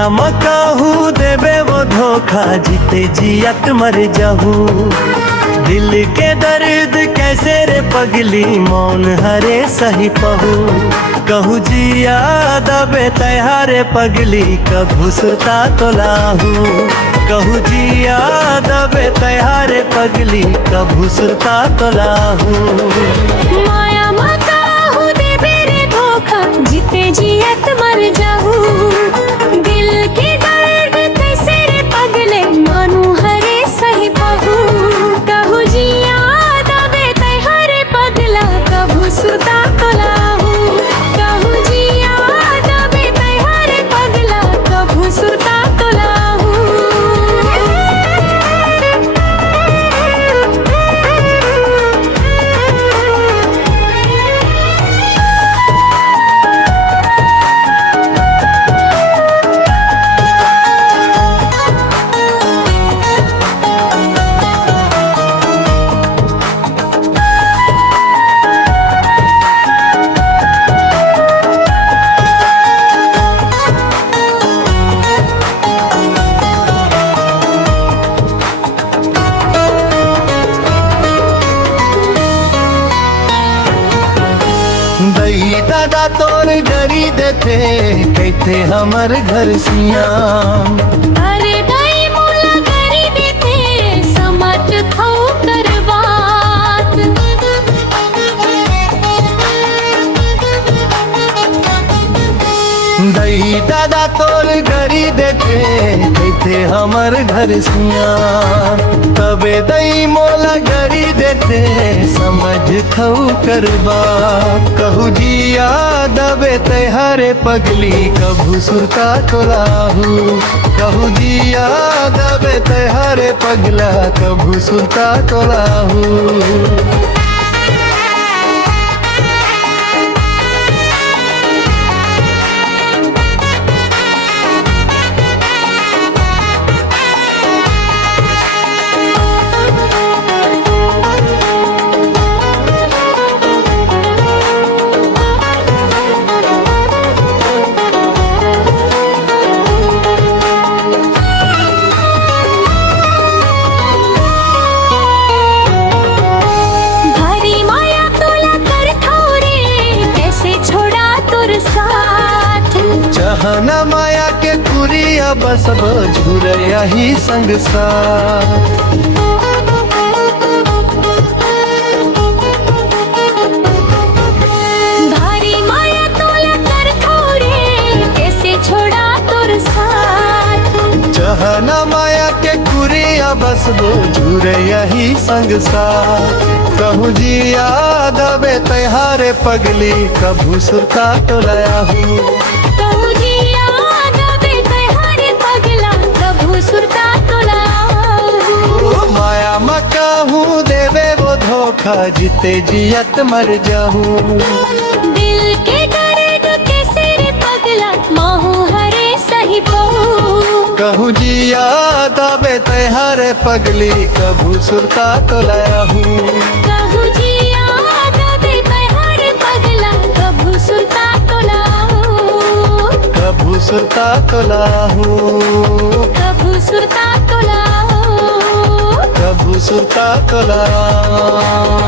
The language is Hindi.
माया मकाहू देवे वो धोखा, जीते जियत मर जाहू। दिल के दर्द कैसे रे पगली, मौन हरे सही पहू। कहू जिया दबे तैहारे पगली, कभू सुरता तो लाहू। कहू जिया दबे तैहारे पगली, कभू सुरता तो लाहू। माया मकाहू देवे रे धोखा, जीते जियत मर जाहू। दिल के दर्द कैसे रे पगले, मानू हरे सही पहू। कहू जिया दबे तैहारे पगला, कभू सुरता तो लाहू। कहू जिया दबे तैहारे पगला, कभू सुरता तो लाहू। दई दादा तोर डरी देते, कहते हमर घर सियाम। अरे दाई मोला करी देते, समझ खाओ कर बात। दई दादा तोर डरी देते, कहते हमर घर सियाम। तबे दई मोला गरी देते, समझ खऊ करबा। कहू जिया दबे तैहारे पगली, कभू सुरता तो लाहू। कहू जिया दबे तैहारे पगला, कभू सुरता तो लाहू। जहना माया के कुरिया बस झुरया ही संग साथ। भारी माया तोला कर थोड़े, कैसे छोड़ा तोर साथ। जहना माया के कुरिया बस झुरया ही संग साथ। कहू जिया दबे तैहारे पगली, कभू सुरता तो लाहू। कहू जिया दबे तैहारे पगला, कभू सुरता तो लाहू। माया मकाहू देवे वो धोखा, जीते जियत मर जाहू। दिल के दर्द कैसे रे पगला, माहू हरे सही पहू। कहू जिया दबे तैहारे पगली, कभू सुरता तो लाहू। कहू जिया दबे तैहारे पगला, कभू सुरता तो लाहू। कभू सुरता तो लाहू। कभू सुरता तो लाहू। कभू सुरता तो लाहू।